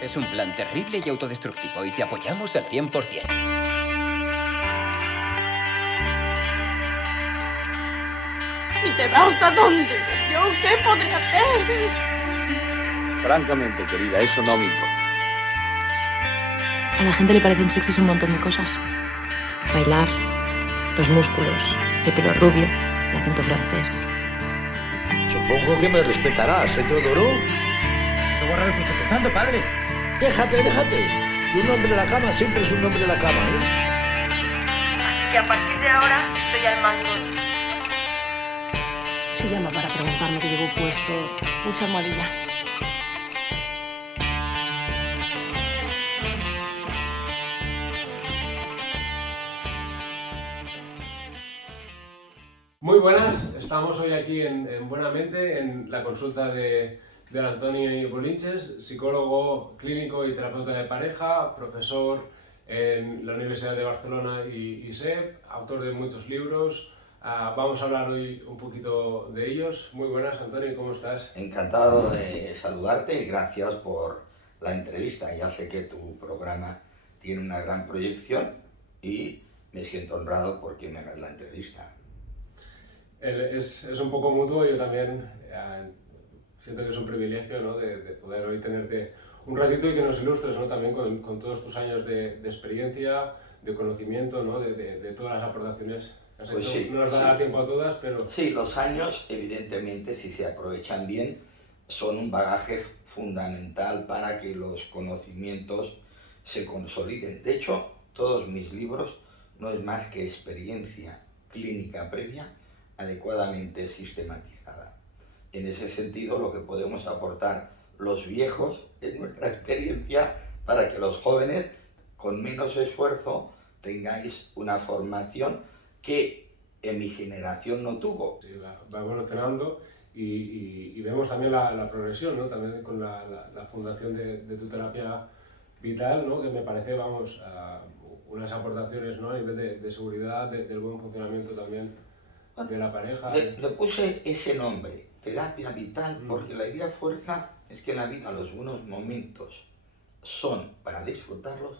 Es un plan terrible y autodestructivo y te apoyamos al 100%. ¿Y te vas a dónde? ¿Yo qué podré hacer? Francamente, querida, eso no me importa. A la gente le parecen sexys un montón de cosas. Bailar, los músculos, el pelo rubio, el acento francés. Supongo que me respetarás, ¿eh, Teodoro? ¿Qué guarrado estás pensando, padre? Déjate. Un hombre en la cama siempre es un hombre en la cama, ¿eh? Así que a partir de ahora estoy al mando. Si llama para preguntarme qué llevo puesto, mucha almohadilla. Muy buenas, estamos hoy aquí en Buenamente, en la consulta de Antonio Bolinches, psicólogo clínico y terapeuta de pareja, profesor en la Universidad de Barcelona y SEP, autor de muchos libros. Vamos a hablar hoy un poquito de ellos. Muy buenas, Antonio, ¿cómo estás? Encantado de saludarte y gracias por la entrevista. Ya sé que tu programa tiene una gran proyección y me siento honrado porque me hagas la entrevista. Es un poco mutuo, yo también siento que es un privilegio, ¿no? de poder hoy tenerte un ratito y que nos ilustres, ¿no? También con todos tus años de experiencia, de conocimiento, ¿no? de todas las aportaciones que has Pues hecho. sí, No nos dará tiempo a todas, pero... Sí, los años, evidentemente, si se aprovechan bien, son un bagaje fundamental para que los conocimientos se consoliden. De hecho, todos mis libros no es más que experiencia clínica previa adecuadamente sistematizada. En ese sentido, lo que podemos aportar los viejos es nuestra experiencia para que los jóvenes, con menos esfuerzo, tengáis una formación que en mi generación no tuvo. Sí, va evolucionando y vemos también la progresión, ¿no? También con la fundación de tu terapia vital, ¿no? Que me parece, vamos, unas aportaciones, ¿no? A nivel de seguridad, del buen funcionamiento también de la pareja. Le puse ese nombre, terapia vital, porque la idea fuerza es que en la vida los buenos momentos son para disfrutarlos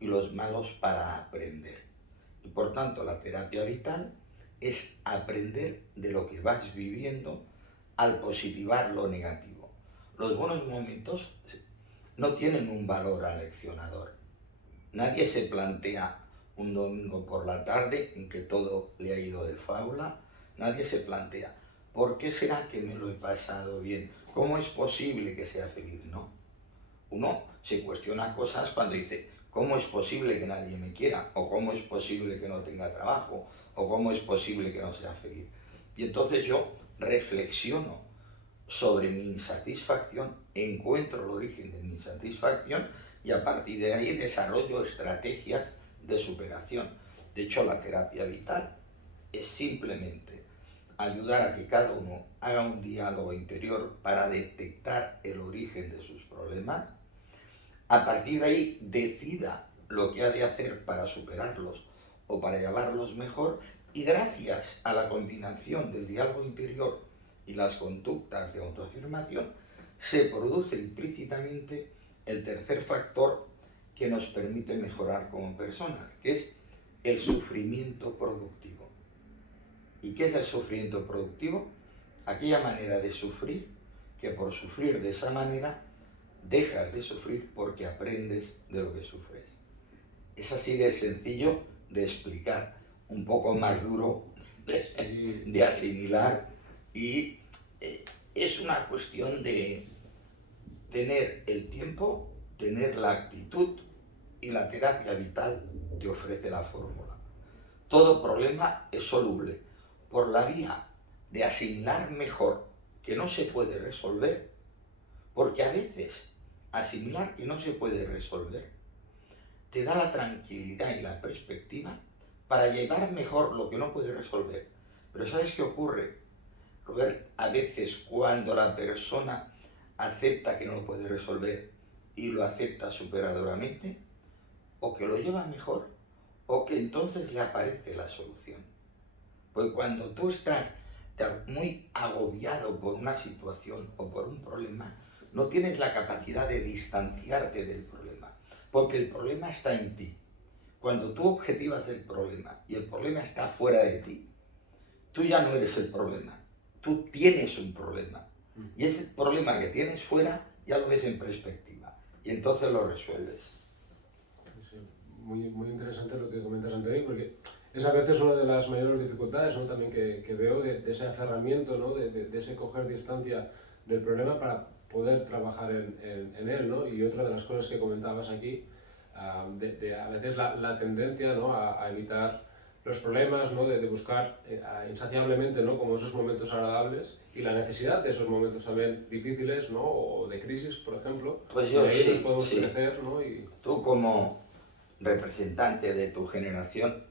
y los malos para aprender. Y por tanto la terapia vital es aprender de lo que vas viviendo al positivar lo negativo. Los buenos momentos no tienen un valor aleccionador. Nadie se plantea un domingo por la tarde en que todo le ha ido de fábula. Nadie se plantea, ¿por qué será que me lo he pasado bien? ¿Cómo es posible que sea feliz? No. Uno se cuestiona cosas cuando dice, ¿cómo es posible que nadie me quiera? ¿O cómo es posible que no tenga trabajo? ¿O cómo es posible que no sea feliz? Y entonces yo reflexiono sobre mi insatisfacción, encuentro el origen de mi insatisfacción y a partir de ahí desarrollo estrategias de superación. De hecho, la terapia vital es simplemente ayudar a que cada uno haga un diálogo interior para detectar el origen de sus problemas. A partir de ahí decida lo que ha de hacer para superarlos o para llevarlos mejor, y gracias a la combinación del diálogo interior y las conductas de autoafirmación se produce implícitamente el tercer factor que nos permite mejorar como personas, que es el sufrimiento productivo. ¿Y qué es el sufrimiento productivo? Aquella manera de sufrir que por sufrir de esa manera dejas de sufrir porque aprendes de lo que sufres. Es así de sencillo de explicar, un poco más duro de asimilar, y es una cuestión de tener el tiempo, tener la actitud, y la terapia vital te ofrece la fórmula. Todo problema es soluble por la vía de asimilar mejor que no se puede resolver, porque a veces asimilar que no se puede resolver te da la tranquilidad y la perspectiva para llevar mejor lo que no puede resolver. Pero ¿sabes qué ocurre, Robert? A veces cuando la persona acepta que no lo puede resolver y lo acepta superadoramente, o que lo lleva mejor, o que entonces le aparece la solución. Porque cuando tú estás muy agobiado por una situación o por un problema, no tienes la capacidad de distanciarte del problema, porque el problema está en ti. Cuando tú objetivas el problema y el problema está fuera de ti, tú ya no eres el problema, tú tienes un problema. Y ese problema que tienes fuera ya lo ves en perspectiva y entonces lo resuelves. Sí, muy interesante lo que comentas, Antonio, porque esa a veces es una de las mayores dificultades, ¿no? También que veo de ese aferramiento, ¿no? de ese coger distancia del problema para poder trabajar en él, ¿no? Y otra de las cosas que comentabas aquí, a veces la tendencia, ¿no? a evitar los problemas, ¿no? de buscar insaciablemente, ¿no? como esos momentos agradables y la necesidad de esos momentos también difíciles, ¿no? o de crisis, por ejemplo, pues yo, y ahí sí, nos podemos sí. crecer, ¿no? Tú como representante de tu generación,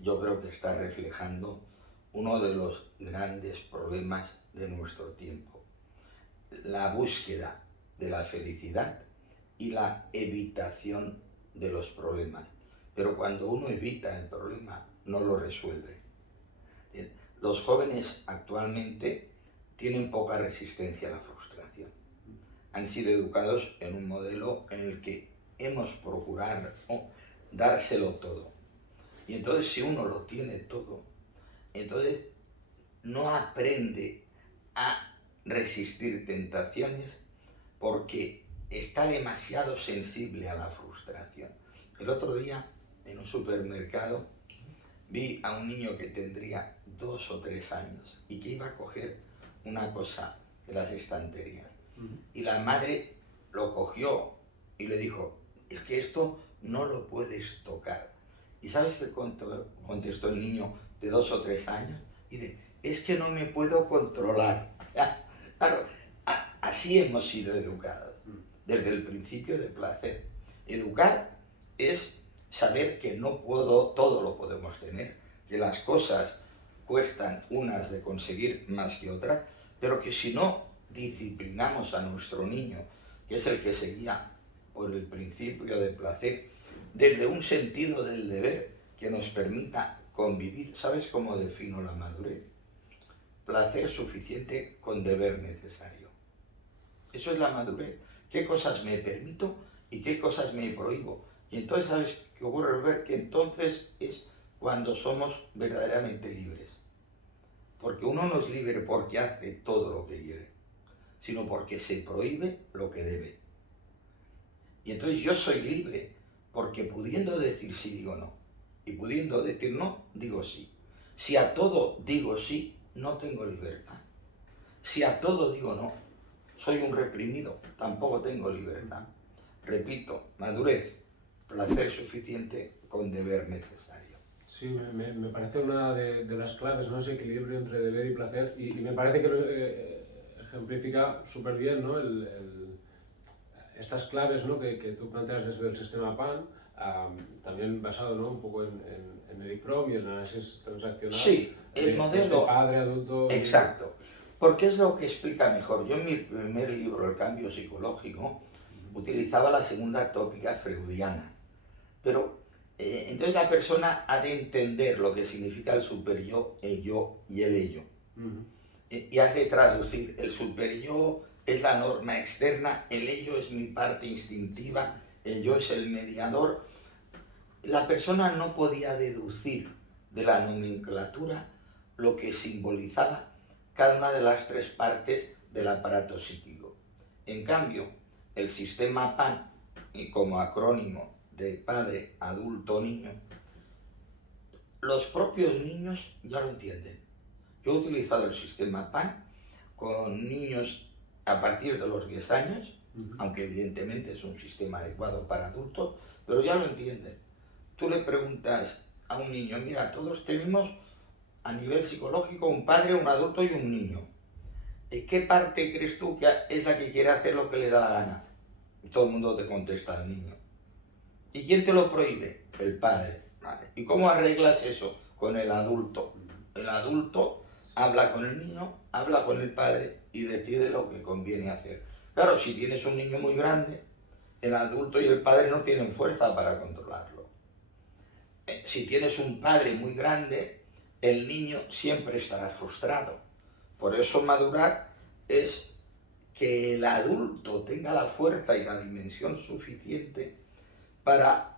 yo creo que estás reflejando uno de los grandes problemas de nuestro tiempo. La búsqueda de la felicidad y la evitación de los problemas. Pero cuando uno evita el problema, no lo resuelve. Los jóvenes actualmente tienen poca resistencia a la frustración. Han sido educados en un modelo en el que hemos procurado dárselo todo. Y entonces si uno lo tiene todo, entonces no aprende a resistir tentaciones porque está demasiado sensible a la frustración. El otro día, en un supermercado, vi a un niño que tendría 2 o 3 años y que iba a coger una cosa de las estanterías. Y la madre lo cogió y le dijo, es que esto no lo puedes tocar. ¿Y sabes qué contestó el niño de 2 o 3 años? Y dice, es que no me puedo controlar. Claro, así hemos sido educados, desde el principio de placer. Educar es saber que no todo lo podemos tener, que las cosas cuestan unas de conseguir más que otras, pero que si no disciplinamos a nuestro niño, que es el que se guía por el principio de placer, desde un sentido del deber que nos permita convivir. ¿Sabes cómo defino la madurez? Placer suficiente con deber necesario. Eso es la madurez. ¿Qué cosas me permito y qué cosas me prohíbo? Y entonces, ¿sabes qué ocurre? Ver que entonces es cuando somos verdaderamente libres. Porque uno no es libre porque hace todo lo que quiere, sino porque se prohíbe lo que debe. Y entonces yo soy libre porque pudiendo decir sí digo no, y pudiendo decir no digo sí. Si a todo digo sí, no tengo libertad. Si a todo digo no, soy un reprimido, tampoco tengo libertad. Repito, madurez, placer suficiente con deber necesario. Sí, me parece una de las claves, ¿no? Ese equilibrio entre deber y placer, y me parece que lo ejemplifica súper bien, ¿no? Estas claves, ¿no? que tú planteas desde el sistema PAN, también basado, ¿no? un poco en Eric Fromm y el análisis transaccional. Sí, el modelo de padre, adulto... Exacto, porque es lo que explica mejor. Yo en mi primer libro, El cambio psicológico, utilizaba la segunda tópica freudiana, pero entonces la persona ha de entender lo que significa el superyo, el yo y el ello. Y ha de traducir, el superyo es la norma externa, el ello es mi parte instintiva, el yo es el mediador. La persona no podía deducir de la nomenclatura lo que simbolizaba cada una de las 3 partes del aparato psíquico. En cambio, el sistema PAN, y como acrónimo de padre, adulto, niño, los propios niños ya lo entienden. Yo he utilizado el sistema PAN con niños a partir de los 10 años, aunque evidentemente es un sistema adecuado para adultos, pero ya lo entienden. Tú le preguntas a un niño, mira, todos tenemos a nivel psicológico un padre, un adulto y un niño. ¿Qué parte crees tú que es la que quiere hacer lo que le da la gana? Y todo el mundo te contesta, el niño. ¿Y quién te lo prohíbe? El padre. Vale. ¿Y cómo arreglas eso? Con el adulto. El adulto habla con el niño, habla con el padre y decide lo que conviene hacer. Claro, si tienes un niño muy grande, el adulto y el padre no tienen fuerza para controlarlo. Si tienes un padre muy grande, el niño siempre estará frustrado. Por eso madurar es que el adulto tenga la fuerza y la dimensión suficiente para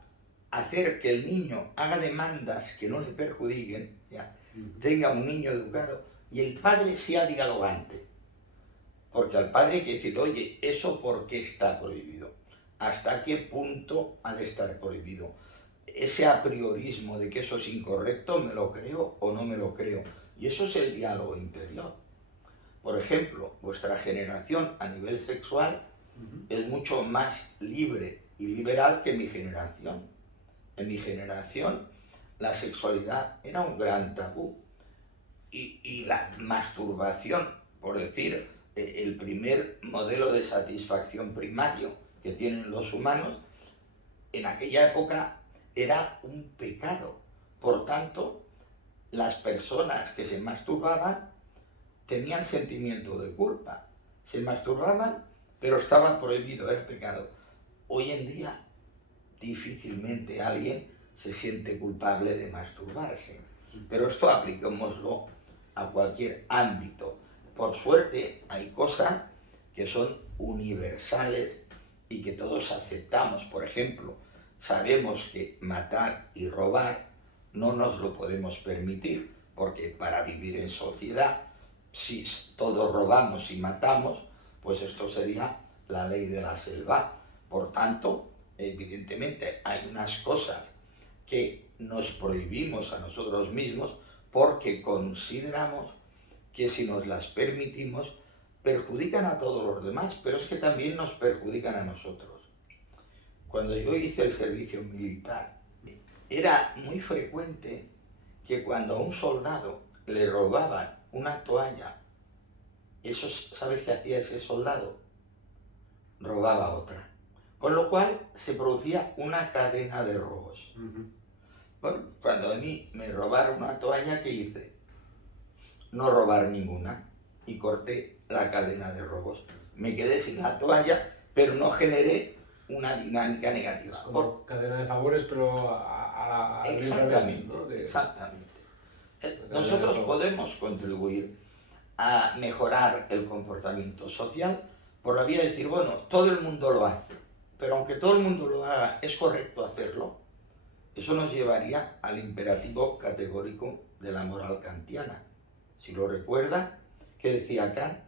hacer que el niño haga demandas que no le perjudiquen, ¿ya? Tenga un niño educado y el padre sea dialogante. Porque al padre hay que decir, oye, ¿eso por qué está prohibido? ¿Hasta qué punto ha de estar prohibido? Ese apriorismo de que eso es incorrecto, ¿me lo creo o no me lo creo? Y eso es el diálogo interior. Por ejemplo, vuestra generación a nivel sexual es mucho más libre y liberal que mi generación. En mi generación la sexualidad era un gran tabú y la masturbación, por decir, el primer modelo de satisfacción primario que tienen los humanos, en aquella época era un pecado. Por tanto, las personas que se masturbaban tenían sentimiento de culpa. Se masturbaban, pero estaba prohibido, era pecado. Hoy en día, difícilmente alguien se siente culpable de masturbarse. Pero esto aplicémoslo a cualquier ámbito. Por suerte, hay cosas que son universales y que todos aceptamos. Por ejemplo, sabemos que matar y robar no nos lo podemos permitir, porque para vivir en sociedad, si todos robamos y matamos, pues esto sería la ley de la selva. Por tanto, evidentemente hay unas cosas que nos prohibimos a nosotros mismos porque consideramos que si nos las permitimos perjudican a todos los demás, pero es que también nos perjudican a nosotros. Cuando yo hice el servicio militar, era muy frecuente que cuando a un soldado le robaban una toalla, ¿sabes qué hacía ese soldado? Robaba otra. Con lo cual se producía una cadena de robos. Bueno, cuando a mí me robaron una toalla, ¿qué hice? No robar ninguna y corté la cadena de robos. Me quedé sin la toalla, pero no generé una dinámica negativa. Como cadena de favores, pero exactamente, ¿no? Exactamente. Nosotros podemos contribuir a mejorar el comportamiento social por la vía de decir, bueno, todo el mundo lo hace, pero aunque todo el mundo lo haga, ¿es correcto hacerlo? Eso nos llevaría al imperativo categórico de la moral kantiana. Si lo recuerda, que decía Kant,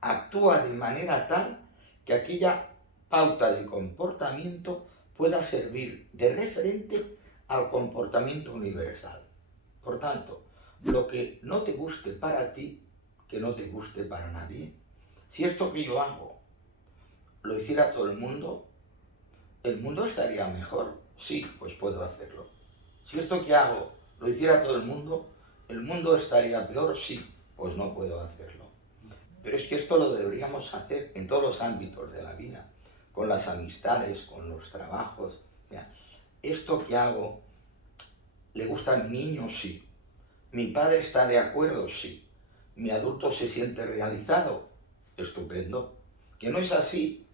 actúa de manera tal que aquella pauta de comportamiento pueda servir de referente al comportamiento universal. Por tanto, lo que no te guste para ti, que no te guste para nadie. Si esto que yo hago lo hiciera todo el mundo estaría mejor. Sí, pues puedo hacerlo. Si esto que hago lo hiciera todo el mundo estaría peor. Sí, pues no puedo hacerlo. Pero es que esto lo deberíamos hacer en todos los ámbitos de la vida, con las amistades, con los trabajos. Mira, esto que hago, ¿le gusta a mi niño? Sí. ¿Mi padre está de acuerdo? Sí. ¿Mi adulto se siente realizado? Estupendo. ¿Que no es así?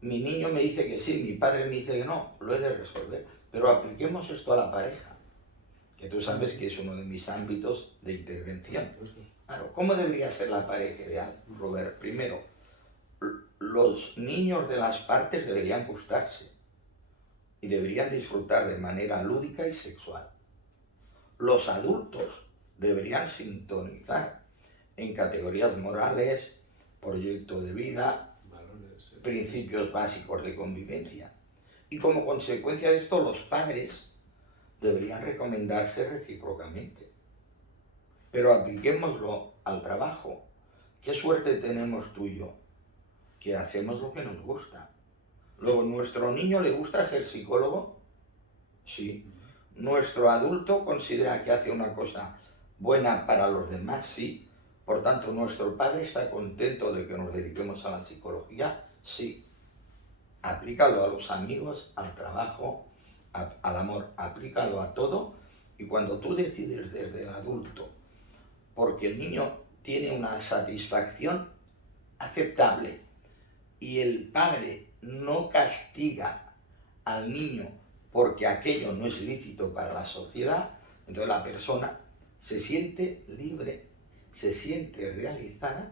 Mi niño me dice que sí, mi padre me dice que no, lo he de resolver. Pero apliquemos esto a la pareja, que tú sabes que es uno de mis ámbitos de intervención. Claro, ¿cómo debería ser la pareja ideal, Robert? Primero, los niños de las partes deberían gustarse y deberían disfrutar de manera lúdica y sexual. Los adultos deberían sintonizar en categorías morales, proyecto de vida, valores, principios básicos de convivencia. Y como consecuencia de esto, los padres deberían recomendarse recíprocamente. Pero apliquémoslo al trabajo. ¿Qué suerte tenemos tú y yo? Que hacemos lo que nos gusta. Luego, ¿nuestro niño le gusta ser psicólogo? Sí. ¿Nuestro adulto considera que hace una cosa buena para los demás? Sí. Por tanto, ¿nuestro padre está contento de que nos dediquemos a la psicología? Sí. Aplícalo a los amigos, al trabajo, al amor. Aplícalo a todo. Y cuando tú decides desde el adulto, porque el niño tiene una satisfacción aceptable y el padre no castiga al niño porque aquello no es lícito para la sociedad, entonces la persona se siente libre, se siente realizada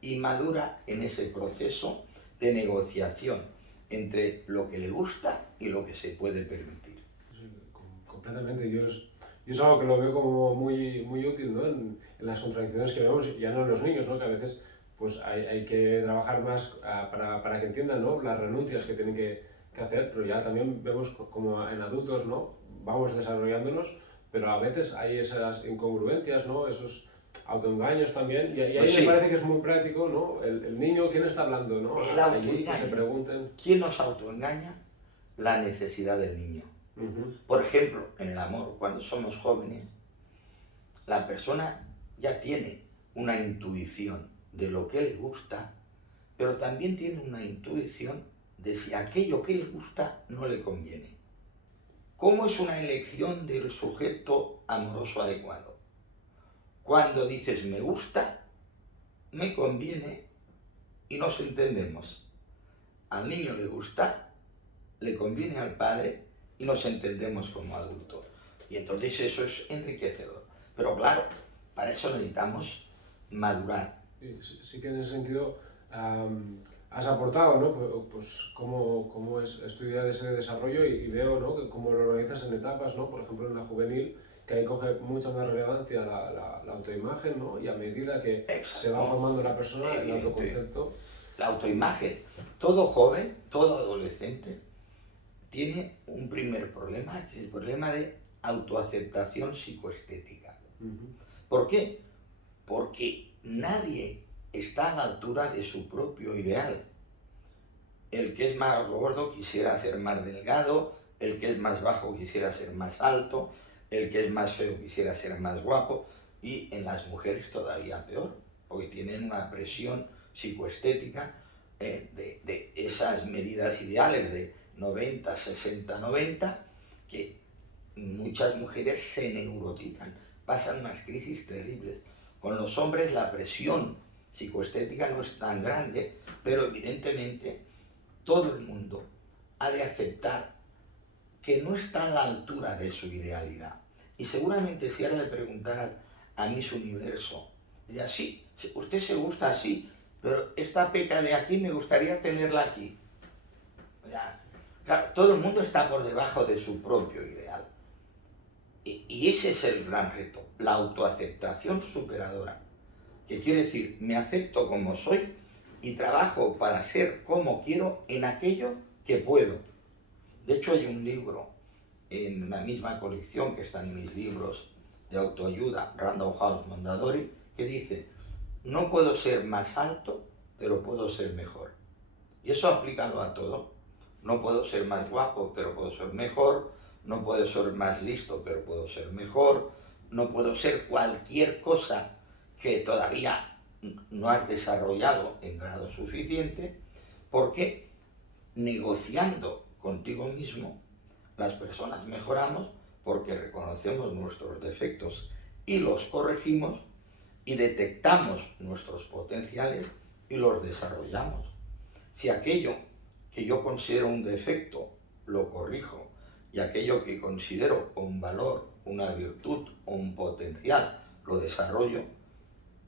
y madura en ese proceso de negociación entre lo que le gusta y lo que se puede permitir. Sí, completamente. Yo es algo que lo veo como muy, muy útil, ¿no? En las contradicciones que vemos, ya no en los niños, ¿no? Que a veces pues hay que trabajar más para que entiendan, ¿no? Las renuncias que tienen que hacer, pero ya también vemos como en adultos, ¿no? Vamos desarrollándonos, pero a veces hay esas incongruencias, ¿no? Esos autoengaños también, y ahí Pues sí. me parece que es muy práctico, ¿no? El niño, ¿quién está hablando, no? El Allí que se autoengaño. pregunten. ¿Quién nos autoengaña? La necesidad del niño. Por ejemplo, en el amor, cuando somos jóvenes, la persona ya tiene una intuición de lo que le gusta, pero también tiene una intuición de si aquello que le gusta no le conviene. ¿Cómo es una elección del sujeto amoroso adecuado? Cuando dices me gusta, me conviene y nos entendemos. Al niño le gusta, le conviene al padre y nos entendemos como adultos. Y entonces eso es enriquecedor. Pero claro, para eso necesitamos madurar. Sí que en ese sentido has aportado, ¿no? Pues cómo es estudiar ese desarrollo y veo, ¿no? Que cómo lo organizas en etapas, ¿no? Por ejemplo, en la juvenil, que ahí coge mucha más relevancia la autoimagen, ¿no? Y a medida que se va formando la persona, el autoconcepto. La autoimagen. Todo joven, todo adolescente, tiene un primer problema, que es el problema de autoaceptación psicoestética. ¿Por qué? Porque nadie está a la altura de su propio ideal. El que es más gordo quisiera ser más delgado, el que es más bajo quisiera ser más alto, el que es más feo quisiera ser más guapo, y en las mujeres todavía peor, porque tienen una presión psicoestética de esas medidas ideales de 90, 60, 90, que muchas mujeres se neurotizan, pasan unas crisis terribles. Con los hombres la presión psicoestética no es tan grande, pero evidentemente todo el mundo ha de aceptar que no está a la altura de su idealidad. Y seguramente si ahora le preguntaran a Miss Universo, diría, sí, usted se gusta así, pero esta peca de aquí me gustaría tenerla aquí. Claro, todo el mundo está por debajo de su propio ideal. Y ese es el gran reto, la autoaceptación superadora. Que quiere decir, me acepto como soy y trabajo para ser como quiero en aquello que puedo. De hecho, hay un libro en la misma colección que están mis libros de autoayuda, Random House Mondadori, que dice, no puedo ser más alto, pero puedo ser mejor. Y eso aplicado a todo. No puedo ser más guapo, pero puedo ser mejor. No puedo ser más listo, pero puedo ser mejor. No puedo ser cualquier cosa que todavía no has desarrollado en grado suficiente, porque negociando contigo mismo, las personas mejoramos porque reconocemos nuestros defectos y los corregimos y detectamos nuestros potenciales y los desarrollamos. Si aquello que yo considero un defecto lo corrijo y aquello que considero un valor, una virtud o un potencial lo desarrollo,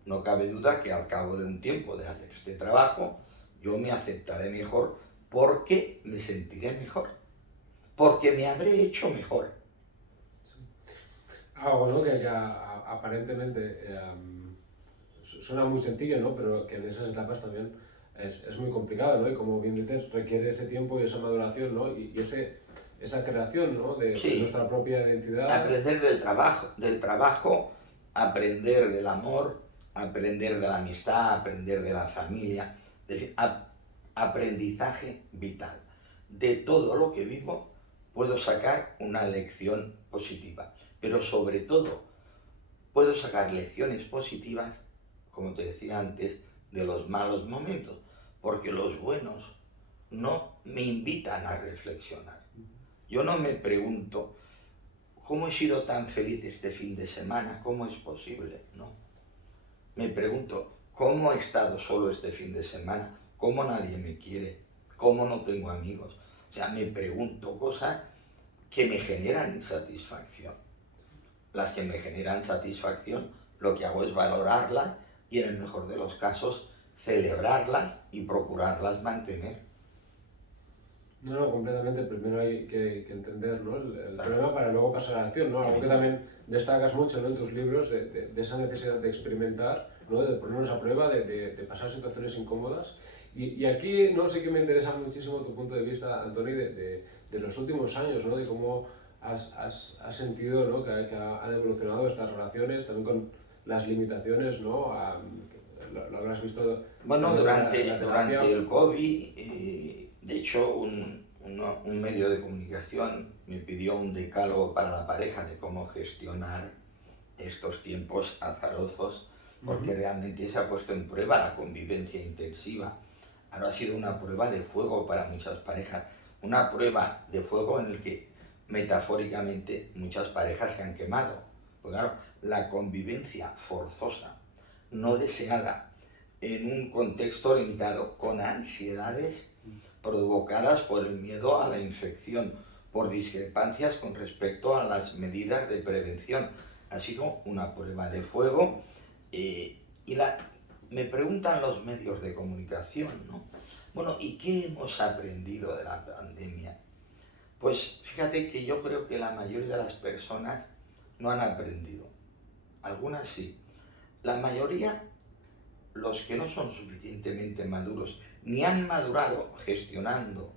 no cabe duda que al cabo de un tiempo de hacer este trabajo yo me aceptaré mejor porque me sentiré mejor, porque me habré hecho mejor. Algo, ¿no? que aparentemente suena muy sencillo, ¿no? Pero que en esas etapas también es muy complicado, ¿no? Y como bien dices, requiere ese tiempo y esa maduración, ¿no? Y esa creación, ¿no? de nuestra propia identidad. Aprender del trabajo, aprender del amor, aprender de la amistad, aprender de la familia, aprendizaje vital. De todo lo que vivo puedo sacar una lección positiva, pero sobre todo puedo sacar lecciones positivas, como te decía antes, de los malos momentos, porque los buenos no me invitan a reflexionar. Yo no me pregunto, ¿cómo he sido tan feliz este fin de semana? ¿Cómo es posible? No. Me pregunto, ¿cómo he estado solo este fin de semana? ¿Cómo nadie me quiere? ¿Cómo no tengo amigos? O sea, me pregunto cosas que me generan insatisfacción. Las que me generan satisfacción, lo que hago es valorarlas y en el mejor de los casos celebrarlas y procurarlas mantener. No, completamente. Primero hay que entender, ¿no?, el problema para luego pasar a la acción, ¿no? Algo que también destacas mucho, ¿no?, en tus libros, de esa necesidad de experimentar, ¿no?, de ponernos a prueba, de pasar situaciones incómodas. Y aquí, ¿no?, sí que me interesa muchísimo tu punto de vista, Antoni, de los últimos años, ¿no?, de cómo has sentido, ¿no?, que han evolucionado estas relaciones, también con las limitaciones, ¿no? Lo habrás visto. Bueno, durante el COVID, de hecho, un medio de comunicación me pidió un decálogo para la pareja de cómo gestionar estos tiempos azarosos, porque realmente se ha puesto en prueba la convivencia intensiva. Ahora ha sido una prueba de fuego para muchas parejas, una prueba de fuego en el que metafóricamente muchas parejas se han quemado. Porque claro, la convivencia forzosa, no deseada, en un contexto limitado, con ansiedades provocadas por el miedo a la infección, por discrepancias con respecto a las medidas de prevención. Ha sido una prueba de fuego me preguntan los medios de comunicación, ¿no? Bueno, ¿y qué hemos aprendido de la pandemia? Pues fíjate que yo creo que la mayoría de las personas no han aprendido. Algunas sí. La mayoría, los que no son suficientemente maduros, ni han madurado gestionando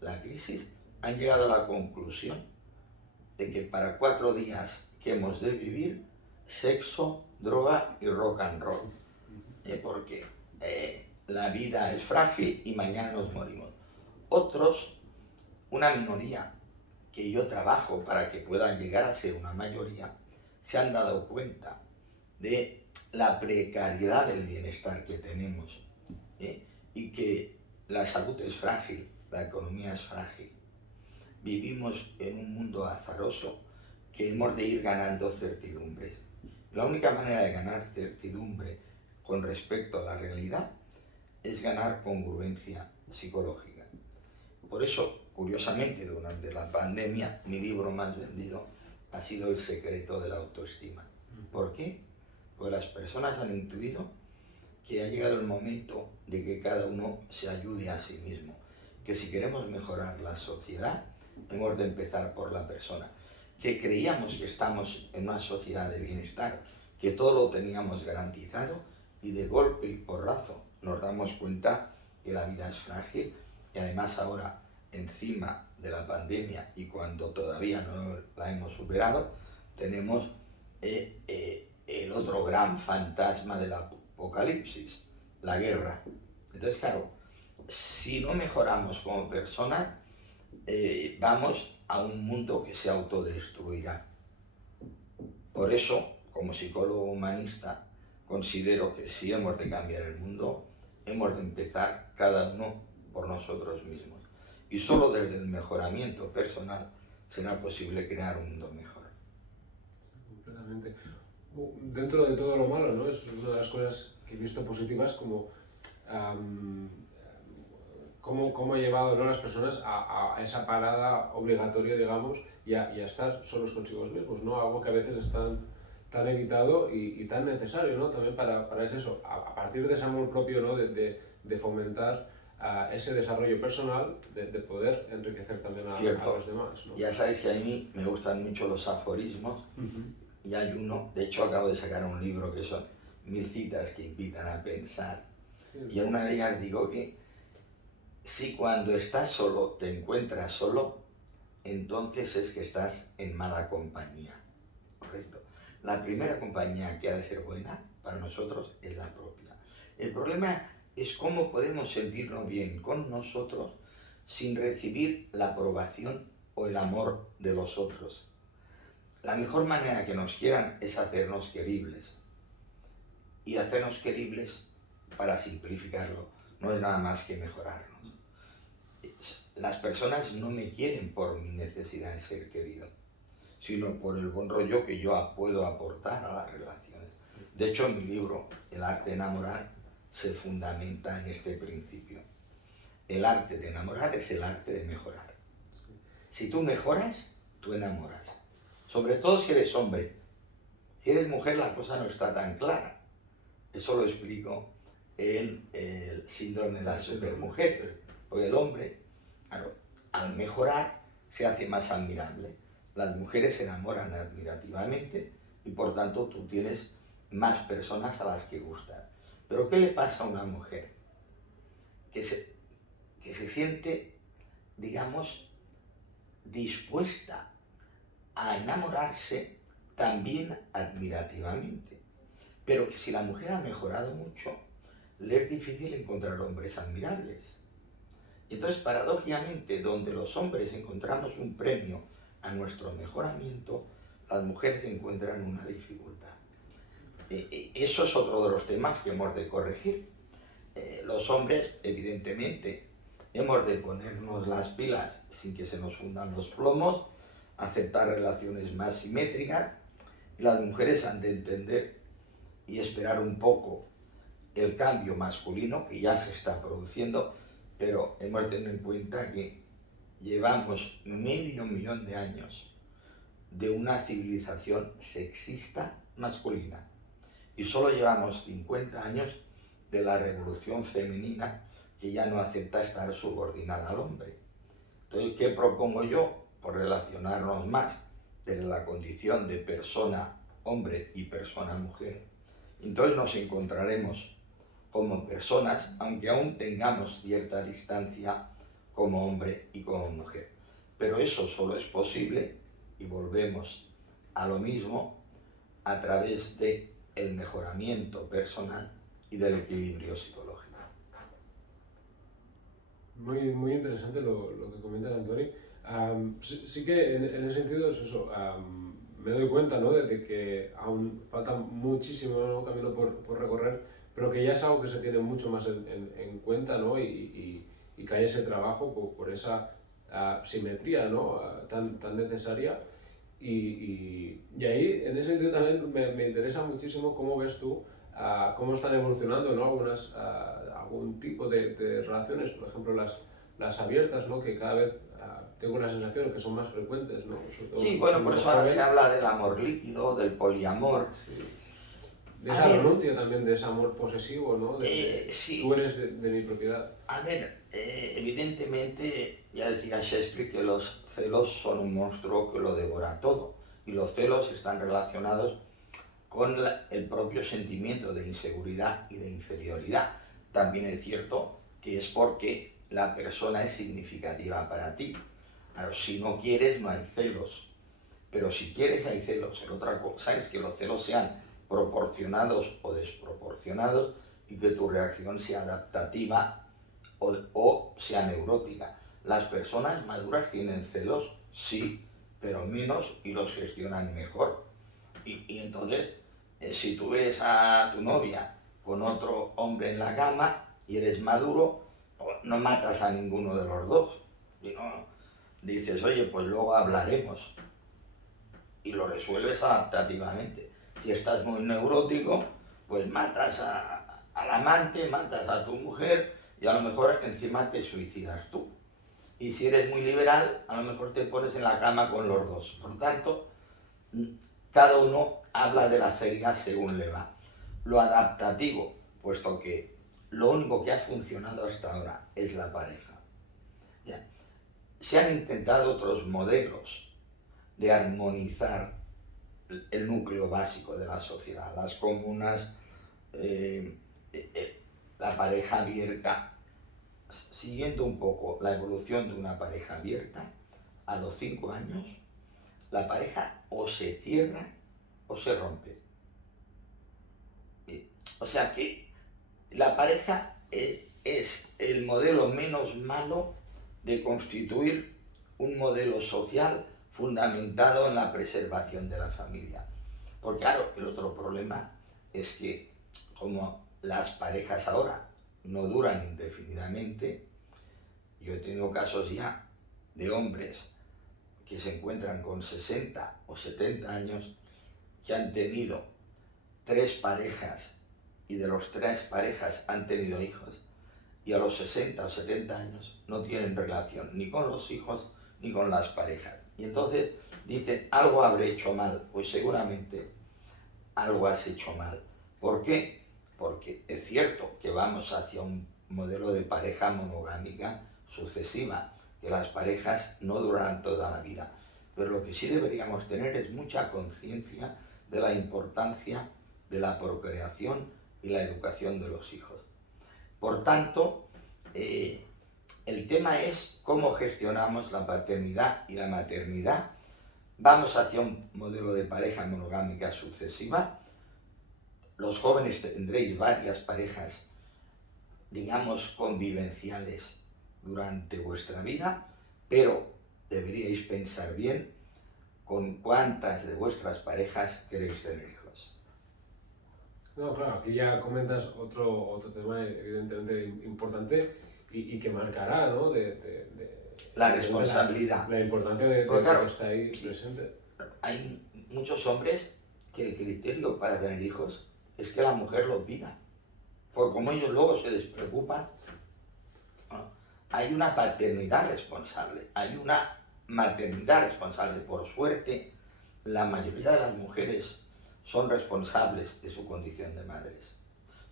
la crisis, han llegado a la conclusión de que para 4 días que hemos de vivir, sexo, droga y rock and roll. Porque la vida es frágil y mañana nos morimos. Otros, una minoría, que yo trabajo para que puedan llegar a ser una mayoría, se han dado cuenta de la precariedad del bienestar que tenemos, y que la salud es frágil, la economía es frágil. Vivimos en un mundo azaroso que hemos de ir ganando certidumbres. La única manera de ganar certidumbre con respecto a la realidad es ganar congruencia psicológica. Por eso, curiosamente, durante la pandemia, mi libro más vendido ha sido El secreto de la autoestima. ¿Por qué? Porque las personas han intuido que ha llegado el momento de que cada uno se ayude a sí mismo, que si queremos mejorar la sociedad, hemos de empezar por la persona, que creíamos que estamos en una sociedad de bienestar, que todo lo teníamos garantizado, y de golpe y porrazo nos damos cuenta que la vida es frágil, y además ahora, encima de la pandemia y cuando todavía no la hemos superado, tenemos el otro gran fantasma del apocalipsis, la guerra. Entonces, claro, si no mejoramos como personas, vamos a un mundo que se autodestruirá. Por eso, como psicólogo humanista, considero que si hemos de cambiar el mundo, hemos de empezar cada uno por nosotros mismos. Y solo desde el mejoramiento personal será posible crear un mundo mejor. Completamente. Dentro de todo lo malo, ¿no? Es una de las cosas que he visto positivas, como cómo ha llevado, ¿no?, a las personas a esa parada obligatoria, digamos, y a estar solos consigo mismos, ¿no? Algo que a veces es tan evitado y tan necesario, ¿no? También para eso, a partir de ese amor propio, ¿no?, de fomentar ese desarrollo personal, de poder enriquecer también a los demás, ¿no? Ya sabes que a mí me gustan mucho los aforismos, y hay uno, de hecho acabo de sacar un libro que son 1000 citas que invitan a pensar, y en una de ellas digo que si cuando estás solo te encuentras solo, entonces es que estás en mala compañía. Correcto. La primera compañía que ha de ser buena para nosotros es la propia. El problema es cómo podemos sentirnos bien con nosotros sin recibir la aprobación o el amor de los otros. La mejor manera que nos quieran es hacernos queribles. Y hacernos queribles, para simplificarlo, no es nada más que mejorarnos. Las personas no me quieren por mi necesidad de ser querido, sino por el buen rollo que yo puedo aportar a las relaciones. De hecho, mi libro, El arte de enamorar, se fundamenta en este principio. El arte de enamorar es el arte de mejorar. Si tú mejoras, tú enamoras. Sobre todo si eres hombre. Si eres mujer, la cosa no está tan clara. Eso lo explico en el síndrome de la supermujer. Porque el hombre, claro, al mejorar se hace más admirable. Las mujeres se enamoran admirativamente y por tanto tú tienes más personas a las que gustar. Pero ¿qué le pasa a una mujer? Que se siente, digamos, dispuesta a enamorarse también admirativamente. Pero que si la mujer ha mejorado mucho, le es difícil encontrar hombres admirables. Y entonces, paradójicamente, donde los hombres encontramos un premio a nuestro mejoramiento, las mujeres encuentran una dificultad. Eso es otro de los temas que hemos de corregir. Los hombres, evidentemente, hemos de ponernos las pilas sin que se nos fundan los plomos, aceptar relaciones más simétricas, y las mujeres han de entender y esperar un poco el cambio masculino que ya se está produciendo, pero hemos de tener en cuenta que llevamos 500.000 de años de una civilización sexista masculina y solo llevamos 50 años de la revolución femenina que ya no acepta estar subordinada al hombre. Entonces, ¿qué propongo yo? Por relacionarnos más de la condición de persona hombre y persona mujer. Entonces nos encontraremos como personas, aunque aún tengamos cierta distancia como hombre y como mujer. Pero eso solo es posible, y volvemos a lo mismo, a través del mejoramiento personal y del equilibrio psicológico. Muy interesante lo que comenta Antoni. Sí que en ese sentido es eso, me doy cuenta, ¿no?, de que aún falta muchísimo camino por recorrer, pero que ya es algo que se tiene mucho más en cuenta, ¿no?, y que hay ese trabajo por esa simetría, ¿no?, tan necesaria. Y ahí, en ese sentido, también me interesa muchísimo cómo ves tú cómo están evolucionando, ¿no?, algún tipo de relaciones, por ejemplo las abiertas, ¿no?, que cada vez tengo la sensación que son más frecuentes, ¿no? Sí, bueno, por eso ahora se habla del amor líquido, del poliamor. Sí. De esa renuncia también, de ese amor posesivo, ¿no? Sí. Tú eres de mi propiedad. A ver, evidentemente, ya decía Shakespeare que los celos son un monstruo que lo devora todo. Y los celos están relacionados con el propio sentimiento de inseguridad y de inferioridad. También es cierto que es porque la persona es significativa para ti. Claro, si no quieres, no hay celos. Pero si quieres, hay celos. La otra cosa es que los celos sean proporcionados o desproporcionados y que tu reacción sea adaptativa o sea neurótica. Las personas maduras tienen celos, sí, pero menos y los gestionan mejor. Y entonces, si tú ves a tu novia con otro hombre en la cama y eres maduro, no matas a ninguno de los dos. Dices, oye, pues luego hablaremos. Y lo resuelves adaptativamente. Si estás muy neurótico, pues matas al amante, matas a tu mujer y a lo mejor encima te suicidas tú. Y si eres muy liberal, a lo mejor te pones en la cama con los dos. Por tanto, cada uno habla de la feria según le va. Lo adaptativo, puesto que lo único que ha funcionado hasta ahora es la pareja. ¿Ya? Se han intentado otros modelos de armonizar el núcleo básico de la sociedad, las comunas, la pareja abierta. Siguiendo un poco la evolución de una pareja abierta, a los 5 años, la pareja o se cierra o se rompe. O sea que la pareja es el modelo menos malo de constituir un modelo social fundamentado en la preservación de la familia. Porque claro, el otro problema es que como las parejas ahora no duran indefinidamente, yo he tenido casos ya de hombres que se encuentran con 60 o 70 años que han tenido 3 parejas y de los 3 parejas han tenido hijos y a los 60 o 70 años no tienen relación ni con los hijos ni con las parejas. Y entonces dicen, algo habré hecho mal. Pues seguramente algo has hecho mal. ¿Por qué? porque es cierto que vamos hacia un modelo de pareja monogámica sucesiva, que las parejas no durarán toda la vida, pero lo que sí deberíamos tener es mucha conciencia de la importancia de la procreación y la educación de los hijos. Por tanto, el tema es cómo gestionamos la paternidad y la maternidad. Vamos hacia un modelo de pareja monogámica sucesiva. Los jóvenes tendréis varias parejas, digamos, convivenciales durante vuestra vida, pero deberíais pensar bien con cuántas de vuestras parejas queréis tener hijos. No, claro, aquí ya comentas otro tema evidentemente importante y que marcará, ¿no? La responsabilidad. La importancia de claro, que está ahí presente. Hay muchos hombres que el criterio para tener hijos es que la mujer lo pida. Porque como ellos luego se despreocupan, ¿no? Hay una paternidad responsable, hay una maternidad responsable. Por suerte, la mayoría de las mujeres son responsables de su condición de madres.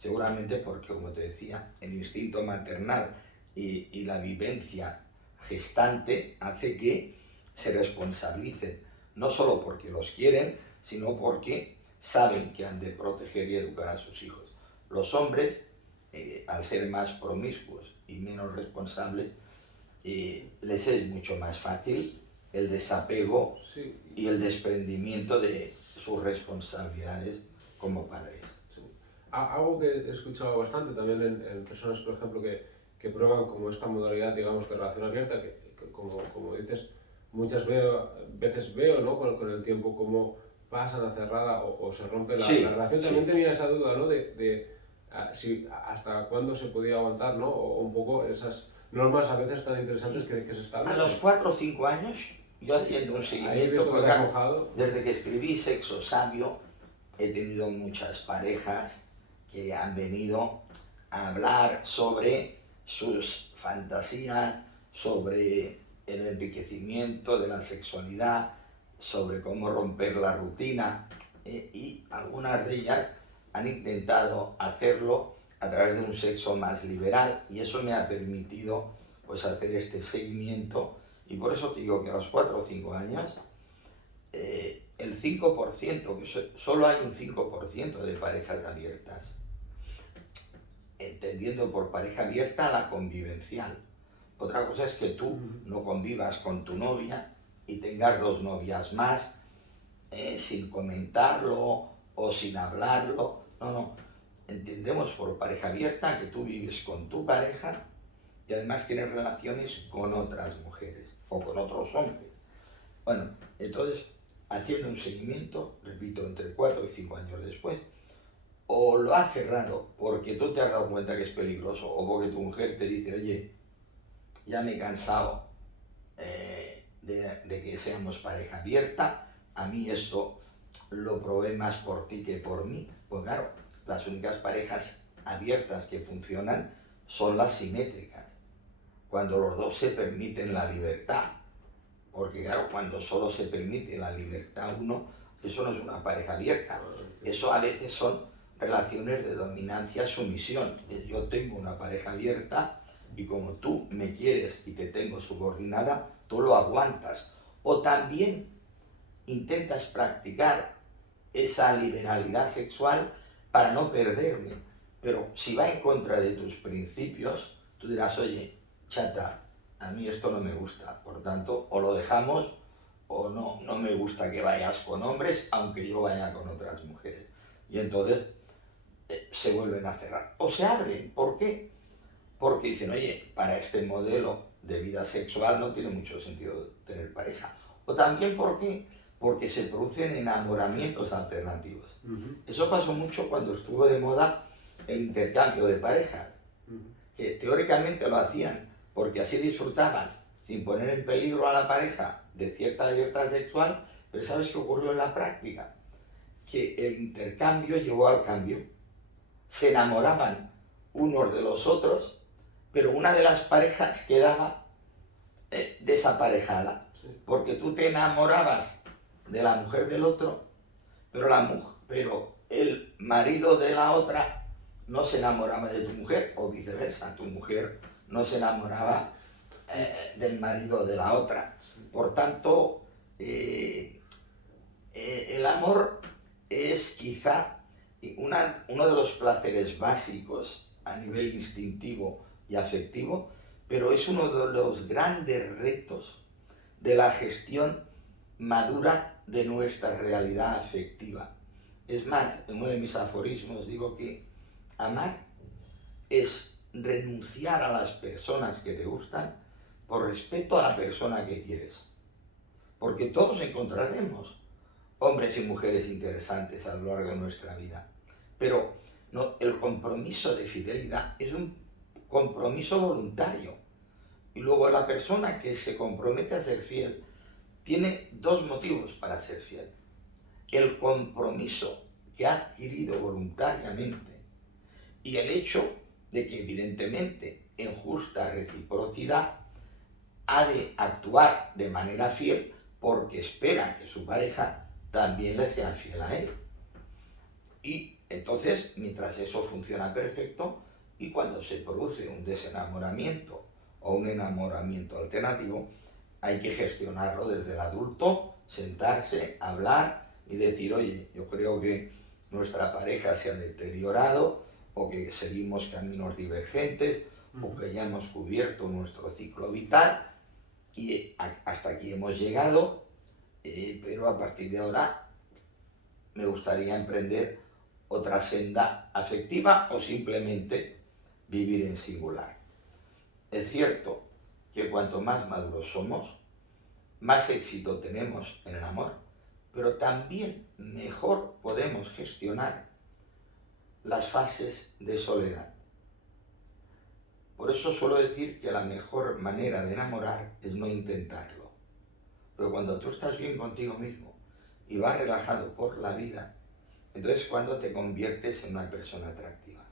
Seguramente porque, como te decía, el instinto maternal y la vivencia gestante hace que se responsabilicen, no solo porque los quieren, sino porque saben que han de proteger y educar a sus hijos. Los hombres, al ser más promiscuos y menos responsables, les es mucho más fácil el desapego y el desprendimiento de sus responsabilidades como padres. Sí. Algo que he escuchado bastante también en personas, por ejemplo, que prueban como esta modalidad, digamos, de relación abierta, que como dices, muchas veces veo, ¿no? con el tiempo cómo pasan a cerrada o se rompe la relación. También tenía esa duda, ¿no? de si hasta cuándo se podía aguantar, ¿no? O un poco esas normas a veces tan interesantes que se establecen. A los 4 o 5 años, yo haciendo un seguimiento, desde que escribí Sexo Sabio, he tenido muchas parejas que han venido a hablar sobre sus fantasías, sobre el enriquecimiento de la sexualidad, sobre cómo romper la rutina, y algunas de ellas han intentado hacerlo a través de un sexo más liberal, y eso me ha permitido pues hacer este seguimiento. Y por eso te digo que a los 4 o 5 años, el 5%, que solo hay un 5% de parejas abiertas, entendiendo por pareja abierta la convivencial. Otra cosa es que tú no convivas con tu novia y tengas 2 novias más, sin comentarlo o sin hablarlo. No. Entendemos por pareja abierta que tú vives con tu pareja y además tienes relaciones con otras mujeres o con otros hombres. Bueno, entonces, haciendo un seguimiento, repito, entre 4 y 5 años después, o lo has cerrado porque tú te has dado cuenta que es peligroso, o porque tu mujer te dice, oye, ya me he cansado de que seamos pareja abierta, a mí esto lo probé más por ti que por mí. Pues claro, las únicas parejas abiertas que funcionan son las simétricas, cuando los dos se permiten la libertad. Porque claro, cuando solo se permite la libertad uno, eso no es una pareja abierta. Eso a veces son relaciones de dominancia-sumisión. Yo tengo una pareja abierta y como tú me quieres y te tengo subordinada, tú lo aguantas. O también intentas practicar esa liberalidad sexual para no perderme. Pero si va en contra de tus principios, tú dirás, oye, chata, a mí esto no me gusta, por tanto, o lo dejamos o no me gusta que vayas con hombres, aunque yo vaya con otras mujeres. Y entonces se vuelven a cerrar. O se abren. ¿Por qué? Porque dicen, oye, para este modelo de vida sexual no tiene mucho sentido tener pareja. O también, ¿por qué? Porque se producen enamoramientos alternativos. Eso pasó mucho cuando estuvo de moda el intercambio de parejas, que teóricamente lo hacían porque así disfrutaban, sin poner en peligro a la pareja, de cierta libertad sexual. Pero ¿sabes qué ocurrió en la práctica? Que el intercambio llevó al cambio. Se enamoraban unos de los otros, pero una de las parejas quedaba desaparejada, porque tú te enamorabas de la mujer del otro, pero el marido de la otra no se enamoraba de tu mujer o viceversa, tu mujer no se enamoraba del marido de la otra. Por tanto, el amor es quizá uno de los placeres básicos a nivel instintivo y afectivo, pero es uno de los grandes retos de la gestión madura de nuestra realidad afectiva. Es más, en uno de mis aforismos digo que amar es renunciar a las personas que te gustan por respeto a la persona que quieres. Porque todos encontraremos hombres y mujeres interesantes a lo largo de nuestra vida. Pero no, el compromiso de fidelidad es un compromiso voluntario. Y luego la persona que se compromete a ser fiel tiene dos motivos para ser fiel. El compromiso que ha adquirido voluntariamente y el hecho de que evidentemente en justa reciprocidad ha de actuar de manera fiel porque espera que su pareja también le sea fiel a él. Y entonces, mientras eso funciona perfecto, y cuando se produce un desenamoramiento o un enamoramiento alternativo, hay que gestionarlo desde el adulto, sentarse, hablar y decir, oye, yo creo que nuestra pareja se ha deteriorado, o que seguimos caminos divergentes, o que ya hemos cubierto nuestro ciclo vital, y hasta aquí hemos llegado, pero a partir de ahora me gustaría emprender otra senda afectiva o simplemente vivir en singular. Es cierto que cuanto más maduros somos, más éxito tenemos en el amor, pero también mejor podemos gestionar las fases de soledad. Por eso suelo decir que la mejor manera de enamorar es no intentarlo. Pero cuando tú estás bien contigo mismo y vas relajado por la vida, entonces cuando te conviertes en una persona atractiva.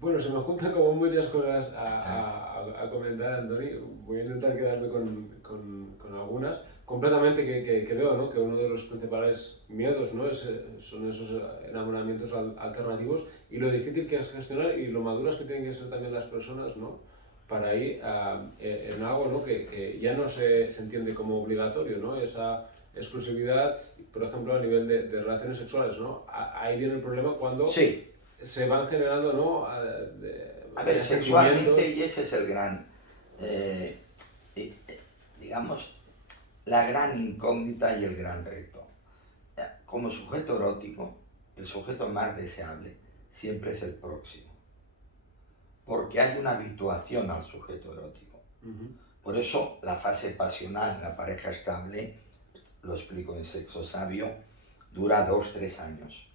Bueno, se me juntan como muchas cosas a comentar, Antoni. Voy a intentar quedarme con algunas. Completamente que veo, ¿no?, que uno de los principales miedos, ¿no?, son esos enamoramientos alternativos y lo difícil que es gestionar y lo maduras que tienen que ser también las personas, ¿no?, para ir en algo, ¿no?, que ya no se entiende como obligatorio, ¿no?, esa exclusividad, por ejemplo, a nivel de relaciones sexuales, ¿no? Ahí viene el problema cuando sí. Se van generando, ¿no?, a ver, sexualmente, y ese es el gran, digamos, la gran incógnita y el gran reto. Como sujeto erótico, el sujeto más deseable siempre es el próximo, porque hay una habituación al sujeto erótico. Por eso la fase pasional en la pareja estable, lo explico en Sexo Sabio, dura 2-3 años.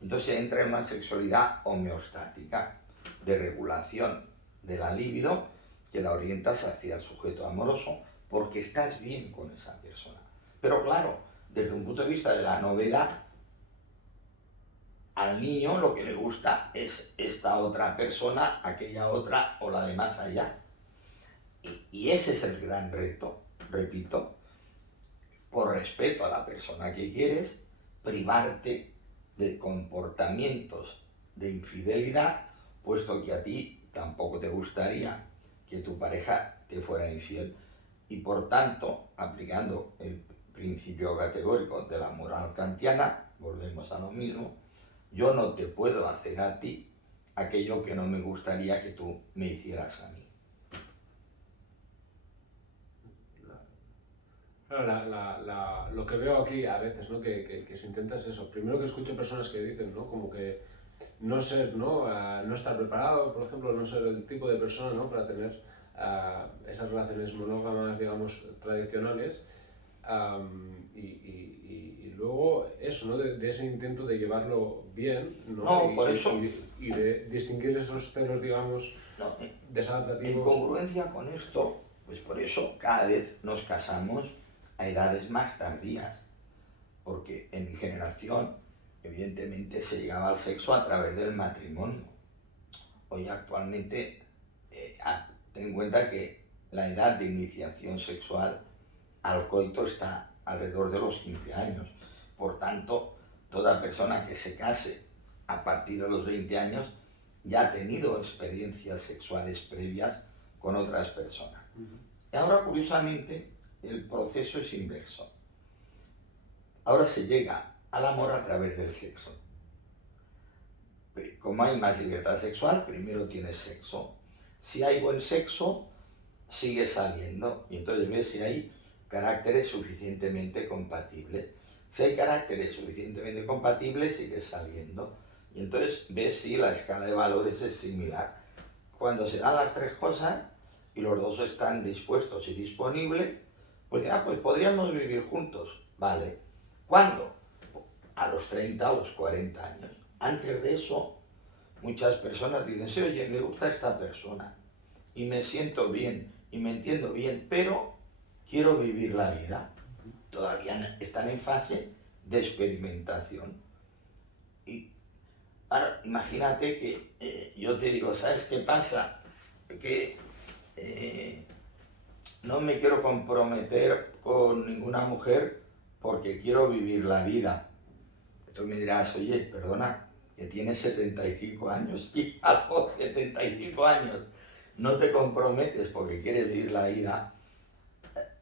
Entonces entra en una sexualidad homeostática, de regulación de la libido, que la orientas hacia el sujeto amoroso, porque estás bien con esa persona. Pero claro, desde un punto de vista de la novedad, al niño lo que le gusta es esta otra persona, aquella otra o la de más allá. Y ese es el gran reto, repito, por respeto a la persona que quieres, privarte de comportamientos de infidelidad, puesto que a ti tampoco te gustaría que tu pareja te fuera infiel. Y por tanto, aplicando el principio categórico de la moral kantiana, volvemos a lo mismo, yo no te puedo hacer a ti aquello que no me gustaría que tú me hicieras a mí. Claro, lo que veo aquí a veces, ¿no?, que se intenta es eso. Primero que escucho personas que dicen, ¿no?, como que no ser, ¿no?, no estar preparado, por ejemplo, no ser el tipo de persona, ¿no?, para tener esas relaciones monógamas, digamos, tradicionales, y luego eso, ¿no?, de ese intento de llevarlo bien, ¿no? No, por eso. Y de distinguir esos celos, digamos, no, desadaptativos. En congruencia con esto, pues por eso cada vez nos casamos a edades más tardías, porque en mi generación evidentemente se llegaba al sexo a través del matrimonio. Hoy actualmente ten en cuenta que la edad de iniciación sexual al coito está alrededor de los 15 años. Por tanto, toda persona que se case a partir de los 20 años, ya ha tenido experiencias sexuales previas con otras personas. Y ahora, curiosamente, el proceso es inverso. Ahora se llega al amor a través del sexo. Como hay más libertad sexual, primero tienes sexo. Si hay buen sexo, sigue saliendo y entonces ves si hay caracteres suficientemente compatibles. Si hay caracteres suficientemente compatibles, sigue saliendo y entonces ves si la escala de valores es similar. Cuando se dan las tres cosas y los dos están dispuestos y disponibles, pues ya, pues podríamos vivir juntos, ¿vale? ¿Cuándo? A los 30 o los 40 años. Antes de eso, muchas personas dicen, sí, oye, me gusta esta persona y me siento bien y me entiendo bien, pero quiero vivir la vida. Todavía están en fase de experimentación. Y ahora, imagínate que yo te digo, ¿sabes qué pasa? Que no me quiero comprometer con ninguna mujer porque quiero vivir la vida. Tú me dirás, oye, perdona, que tienes 75 años y a los 75 años no te comprometes porque quieres vivir la vida,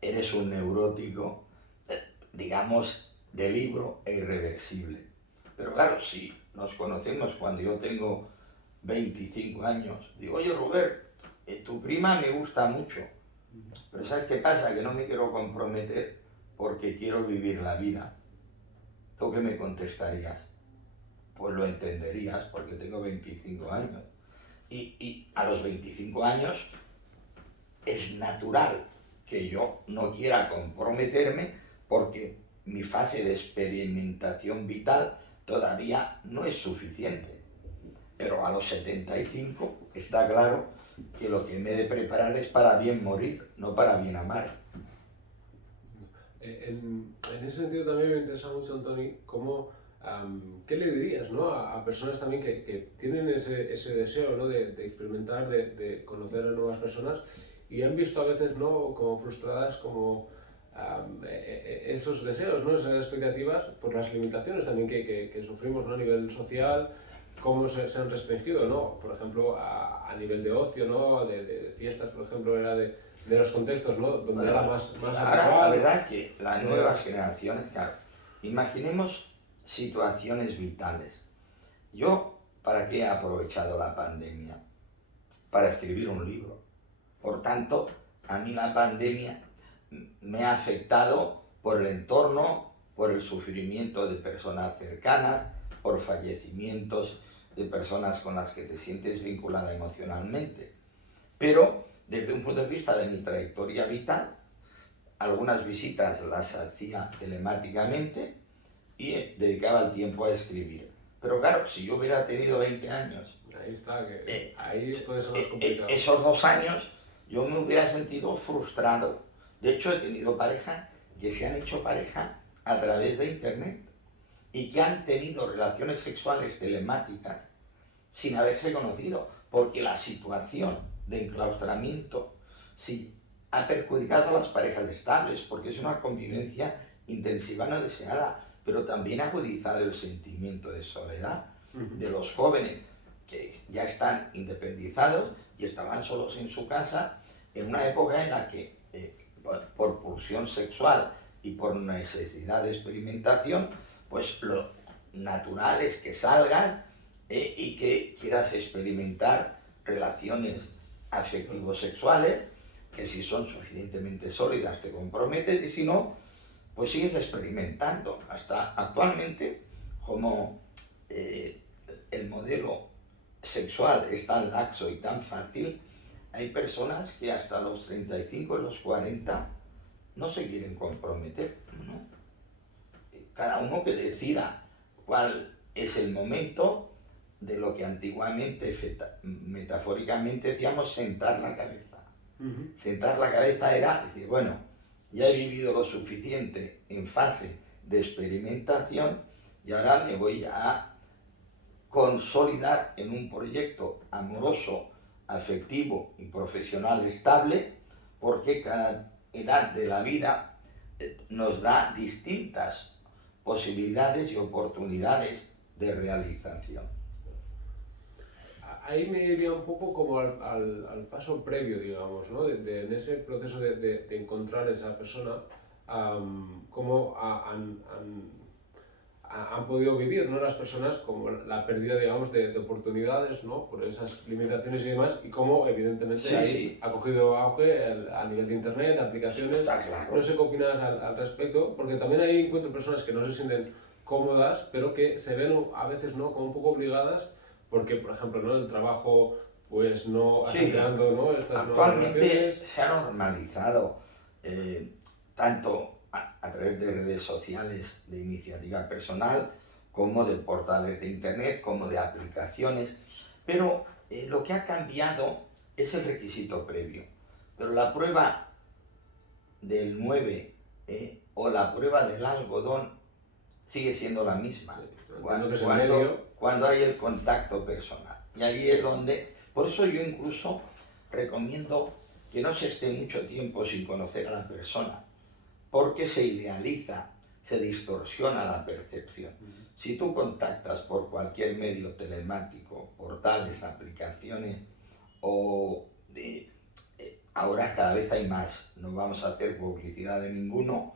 eres un neurótico, digamos, de libro e irreversible. Pero claro, si nos conocemos cuando yo tengo 25 años, digo, oye, Robert, tu prima me gusta mucho, pero ¿sabes qué pasa? Que no me quiero comprometer porque quiero vivir la vida. ¿Tú qué me contestarías? Pues lo entenderías porque tengo 25 años. Y a los 25 años es natural que yo no quiera comprometerme porque mi fase de experimentación vital todavía no es suficiente. Pero a los 75 está claro que lo que me he de preparar es para bien morir, no para bien amar. En ese sentido también me interesa mucho, Antoni, cómo, ¿qué le dirías, ¿no? a personas también que tienen ese deseo, ¿no? de experimentar, de conocer a nuevas personas y han visto a veces, ¿no? como frustradas como esos deseos, ¿no? esas expectativas por las limitaciones también que sufrimos, ¿no? a nivel social, cómo se han restringido, ¿no? por ejemplo, a nivel de ocio, ¿no? de fiestas, por ejemplo, era de los contextos, ¿no? donde era más ahora, la verdad es que las nuevas generaciones, claro, imaginemos situaciones vitales. Yo, ¿para qué he aprovechado la pandemia? Para escribir un libro. Por tanto, a mí la pandemia me ha afectado por el entorno, por el sufrimiento de personas cercanas, por fallecimientos de personas con las que te sientes vinculada emocionalmente. Pero, desde un punto de vista de mi trayectoria vital, algunas visitas las hacía telemáticamente y dedicaba el tiempo a escribir. Pero claro, si yo hubiera tenido 20 años, ahí está, ahí puede ser más complicado. Esos 2 años yo me hubiera sentido frustrado. De hecho, he tenido parejas que se han hecho pareja a través de internet y que han tenido relaciones sexuales telemáticas sin haberse conocido, porque la situación de enclaustramiento sí ha perjudicado a las parejas estables, porque es una convivencia intensiva no deseada, pero también ha agudizado el sentimiento de soledad de los jóvenes que ya están independizados y estaban solos en su casa en una época en la que por pulsión sexual y por necesidad de experimentación, pues lo natural es que salgas y que quieras experimentar relaciones afectivo-sexuales, que si son suficientemente sólidas te comprometes y si no, pues sigues experimentando. Hasta actualmente, como el modelo sexual es tan laxo y tan fácil, hay personas que hasta los 35 y los 40 no se quieren comprometer, ¿no? Cada uno que decida cuál es el momento de lo que antiguamente, metafóricamente decíamos, sentar la cabeza. Sentar la cabeza era decir, bueno, ya he vivido lo suficiente en fase de experimentación y ahora me voy a consolidar en un proyecto amoroso, afectivo y profesional estable, porque cada edad de la vida nos da distintas posibilidades y oportunidades de realización. Ahí me iría un poco como al paso previo, digamos, ¿no? En ese proceso de encontrar esa persona, cómo han podido vivir, ¿no? Las personas como la pérdida, digamos, de oportunidades, ¿no? Por esas limitaciones y demás, y cómo evidentemente ahí ha cogido auge a nivel de internet, aplicaciones. Está claro. No sé qué opinas al respecto, porque también ahí encuentro personas que no se sienten cómodas, pero que se ven a veces, ¿no? Como un poco obligadas, porque, por ejemplo, ¿no? El trabajo pues no está creando, ¿no? Estas nuevas Actualmente relaciones. se ha normalizado tanto a través de redes sociales de iniciativa personal, como de portales de internet, como de aplicaciones, pero lo que ha cambiado es el requisito previo. Pero la prueba del 9 o la prueba del algodón sigue siendo la misma, cuando hay el contacto personal. Y ahí es donde, por eso yo incluso recomiendo que no se esté mucho tiempo sin conocer a la persona, porque se idealiza, se distorsiona la percepción. Si tú contactas por cualquier medio telemático, portales, aplicaciones, o ahora cada vez hay más, no vamos a hacer publicidad de ninguno,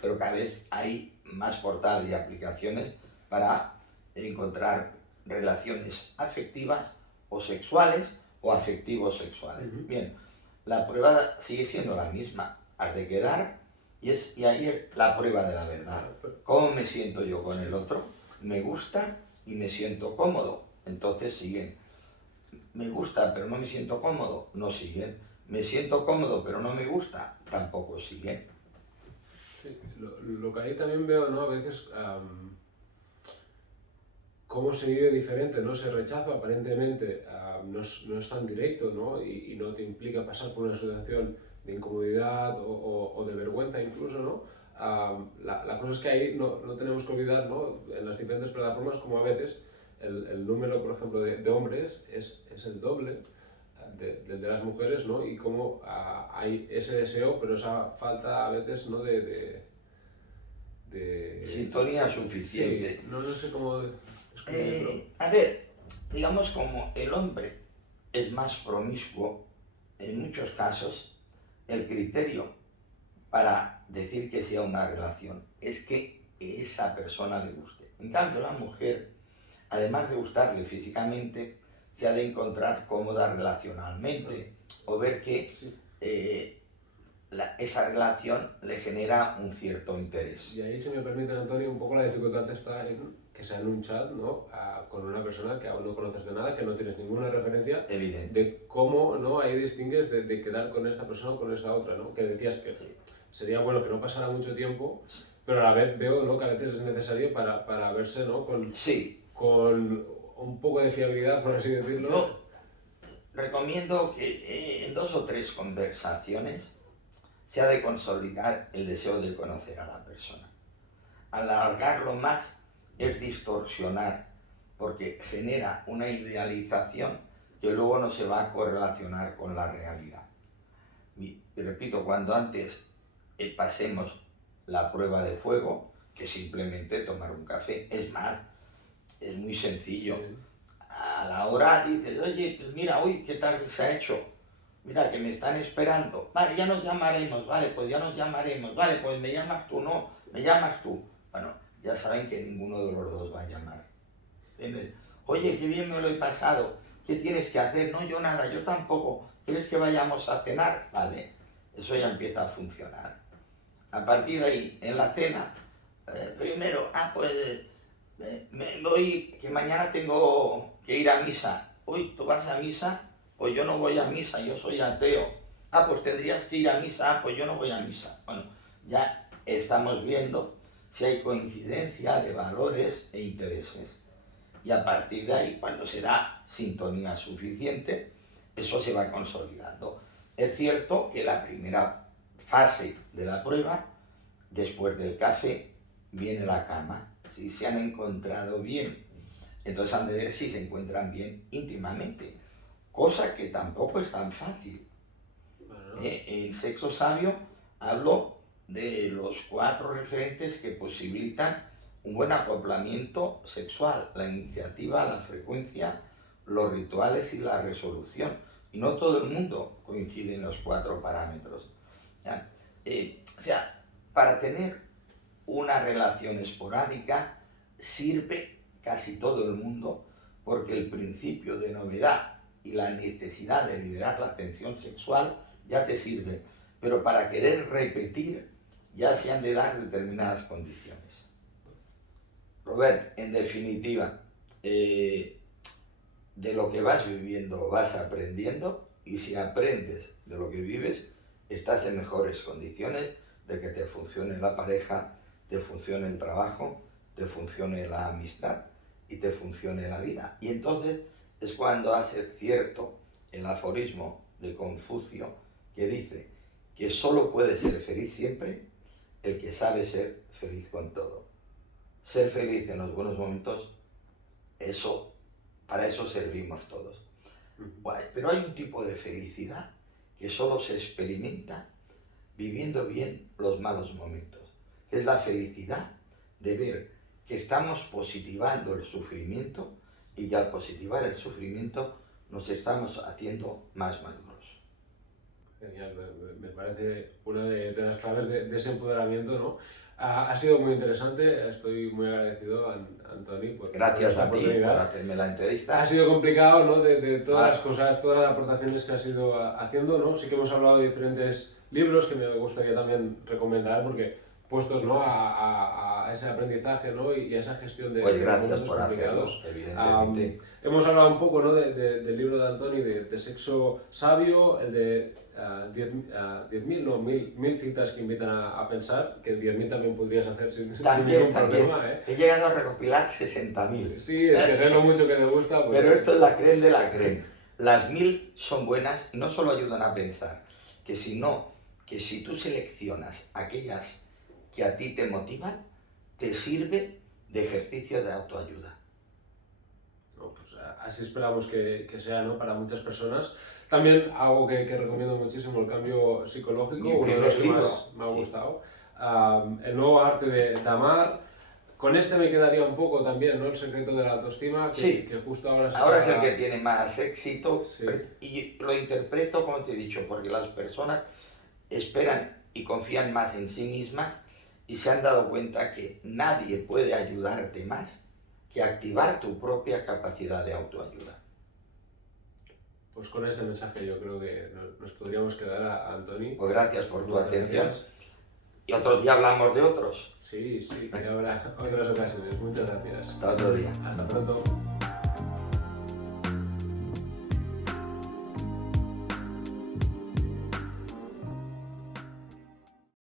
pero cada vez hay más portales y aplicaciones para encontrar relaciones afectivas o sexuales o afectivos sexuales. Bien, la prueba sigue siendo la misma, has de quedar. Y ahí es la prueba de la verdad. ¿Cómo me siento yo con el otro? Me gusta y me siento cómodo. Entonces siguen. Me gusta pero no me siento cómodo. No siguen. Me siento cómodo pero no me gusta. Tampoco siguen. Sí, lo que ahí también veo, ¿no? A veces cómo se vive diferente, ¿no? Ese rechazo aparentemente no es tan directo, ¿no? Y no te implica pasar por una situación de incomodidad o de vergüenza incluso, ¿no? La cosa es que ahí no tenemos que olvidar, ¿no? En las diferentes plataformas, como a veces el número, por ejemplo, de hombres es el doble de las mujeres, ¿no? Y cómo hay ese deseo, pero esa falta a veces, ¿no? de sintonía suficiente. Sí, no sé cómo describirlo. A ver, digamos, como el hombre es más promiscuo, en muchos casos el criterio para decir que sea una relación es que esa persona le guste. En cambio, la mujer, además de gustarle físicamente, se ha de encontrar cómoda relacionalmente o ver que esa relación le genera un cierto interés. Y ahí, si me permite, Antonio, un poco la dificultad está en que sea en un chat, ¿no? Con una persona que aún no conoces de nada, que no tienes ninguna referencia. Evidente. De cómo, ¿no? Ahí distingues de quedar con esta persona o con esa otra, ¿no? Que decías que sería bueno que no pasara mucho tiempo, pero a la vez veo, ¿no? Que a veces es necesario para verse, ¿no? Con un poco de fiabilidad, por así decirlo. Yo recomiendo que en 2 o 3 conversaciones se ha de consolidar el deseo de conocer a la persona. Alargarlo más es distorsionar, porque genera una idealización que luego no se va a correlacionar con la realidad. Y repito, cuando antes pasemos la prueba de fuego, que simplemente tomar un café, es más, es muy sencillo. A la hora dices, oye, pues mira, uy, qué tarde se ha hecho, mira que me están esperando, vale, ya nos llamaremos, vale, pues ya nos llamaremos, vale, pues me llamas tú, no, me llamas tú. Bueno, ya saben que ninguno de los dos va a llamar. Oye, qué bien me lo he pasado, ¿qué tienes que hacer? No, yo nada, yo tampoco. ¿Quieres que vayamos a cenar? Vale, eso ya empieza a funcionar. A partir de ahí, en la cena, primero, pues me voy, que mañana tengo que ir a misa. Uy, ¿tú vas a misa? Pues yo no voy a misa, yo soy ateo. Pues tendrías que ir a misa. Pues yo no voy a misa. Bueno, ya estamos viendo si hay coincidencia de valores e intereses. Y a partir de ahí, cuando se da sintonía suficiente, eso se va consolidando. Es cierto que la primera fase de la prueba, después del café, viene la cama. Si se han encontrado bien, entonces han de ver si se encuentran bien íntimamente, cosa que tampoco es tan fácil. En Sexo Sabio hablo de los 4 referentes que posibilitan un buen acoplamiento sexual, la iniciativa, la frecuencia, los rituales y la resolución. Y no todo el mundo coincide en los 4 parámetros. ¿Ya? O sea, para tener una relación esporádica sirve casi todo el mundo, porque el principio de novedad y la necesidad de liberar la tensión sexual ya te sirve. Pero para querer repetir ya se han de dar determinadas condiciones. Robert, en definitiva, de lo que vas viviendo vas aprendiendo, y si aprendes de lo que vives, estás en mejores condiciones de que te funcione la pareja, te funcione el trabajo, te funcione la amistad y te funcione la vida. Y entonces es cuando hace cierto el aforismo de Confucio que dice que solo puede ser feliz siempre el que sabe ser feliz con todo. Ser feliz en los buenos momentos, para eso servimos todos. Pero hay un tipo de felicidad que solo se experimenta viviendo bien los malos momentos, que es la felicidad de ver que estamos positivando el sufrimiento y que al positivar el sufrimiento nos estamos haciendo más maduros. Genial, me parece una de las claves de ese empoderamiento, ¿no? Ha sido muy interesante, estoy muy agradecido a Antoni por Gracias esta a ti oportunidad. por hacerme la entrevista. Ha sido complicado, ¿no? De todas las cosas, todas las aportaciones que has ido haciendo, ¿no? Sí que hemos hablado de diferentes libros que me gustaría también recomendar, porque puestos, ¿no? a ese aprendizaje, ¿no? y a esa gestión de Pues momentos gracias por hacerlo, complicados. evidentemente. Hemos hablado un poco, ¿no? del libro de Antoni, de Sexo Sabio, el de 10.000 citas que invitan a pensar, que 10.000 también podrías hacer sin ningún problema, ¿eh? He llegado a recopilar 60.000. Sí, es que sé lo mucho que te gusta. Pues, pero esto es la creme de la creme. Las 1000 son buenas y no solo ayudan a pensar, que si tú seleccionas aquellas que a ti te motivan, te sirve de ejercicio de autoayuda. No, pues así esperamos que sea, ¿no? Para muchas personas. También algo que recomiendo muchísimo, el cambio psicológico, uno de los que más me ha gustado. El nuevo arte de amar. Con este me quedaría un poco también, ¿no? El secreto de la autoestima, que justo ahora ahora es el que tiene más éxito, sí. Y lo interpreto como te he dicho, porque las personas esperan y confían más en sí mismas y se han dado cuenta que nadie puede ayudarte más que activar tu propia capacidad de autoayuda. Pues con este mensaje yo creo que nos podríamos quedar a Antoni. Pues gracias por tu Muchas atención. gracias. Y otro día hablamos de otros. Sí, que habrá otras ocasiones. Muchas gracias. Hasta otro día. Hasta pronto.